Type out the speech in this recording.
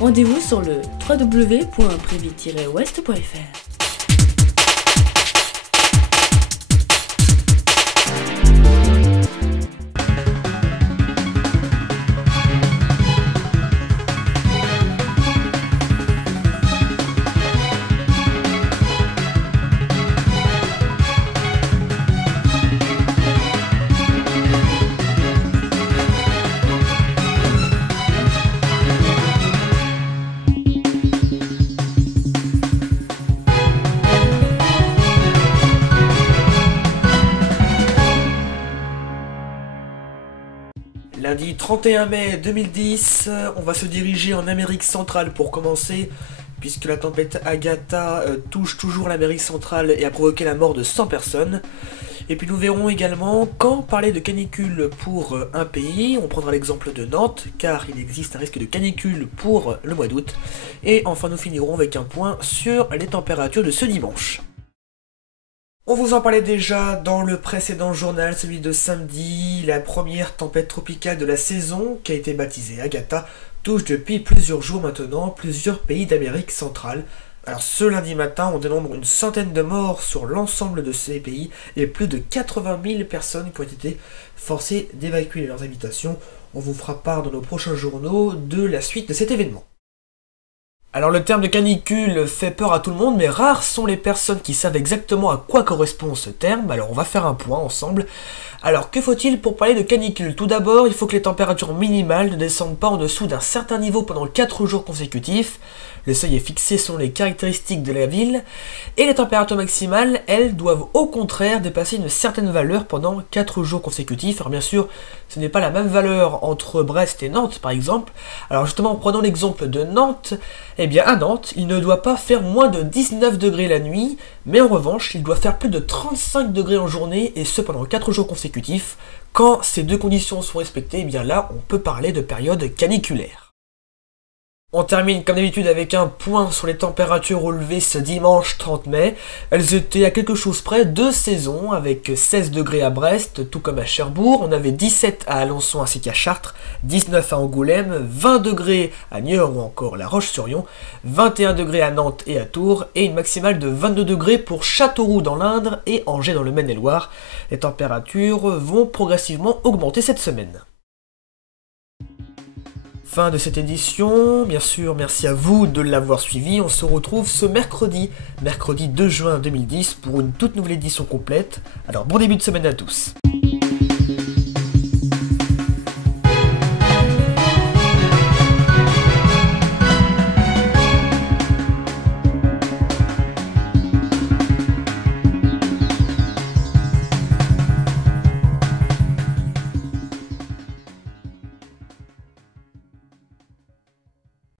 Rendez-vous sur le www.privi-ouest.fr. Lundi 31 mai 2010, on va se diriger en Amérique centrale pour commencer, puisque la tempête Agatha touche toujours l'Amérique centrale et a provoqué la mort de 100 personnes. Et puis nous verrons également quand parler de canicule pour un pays. On prendra l'exemple de Nantes, car il existe un risque de canicule pour le mois d'août. Et enfin nous finirons avec un point sur les températures de ce dimanche. On vous en parlait déjà dans le précédent journal, celui de samedi. La première tempête tropicale de la saison, qui a été baptisée Agatha, touche depuis plusieurs jours maintenant plusieurs pays d'Amérique centrale. Alors ce lundi matin, on dénombre une centaine de morts sur l'ensemble de ces pays et plus de 80 000 personnes qui ont été forcées d'évacuer leurs habitations. On vous fera part dans nos prochains journaux de la suite de cet événement. Alors le terme de canicule fait peur à tout le monde, mais rares sont les personnes qui savent exactement à quoi correspond ce terme, alors on va faire un point ensemble. Alors que faut-il pour parler de canicule? Tout d'abord, il faut que les températures minimales ne descendent pas en dessous d'un certain niveau pendant 4 jours consécutifs. Le seuil est fixé selon les caractéristiques de la ville, et les températures maximales, elles, doivent au contraire dépasser une certaine valeur pendant 4 jours consécutifs. Alors bien sûr, ce n'est pas la même valeur entre Brest et Nantes par exemple. Alors justement, prenons l'exemple de Nantes. Eh bien à Nantes, il ne doit pas faire moins de 19 degrés la nuit, mais en revanche, il doit faire plus de 35 degrés en journée, et ce pendant 4 jours consécutifs. Quand ces deux conditions sont respectées, eh bien là, on peut parler de période caniculaire. On termine comme d'habitude avec un point sur les températures relevées ce dimanche 30 mai. Elles étaient à quelque chose près de saison, avec 16 degrés à Brest, tout comme à Cherbourg. On avait 17 à Alençon ainsi qu'à Chartres, 19 à Angoulême, 20 degrés à Niort ou encore La Roche-sur-Yon, 21 degrés à Nantes et à Tours, et une maximale de 22 degrés pour Châteauroux dans l'Indre et Angers dans le Maine-et-Loire. Les températures vont progressivement augmenter cette semaine. Fin de cette édition, bien sûr, merci à vous de l'avoir suivi. On se retrouve ce mercredi 2 juin 2010 pour une toute nouvelle édition complète. Alors bon début de semaine à tous.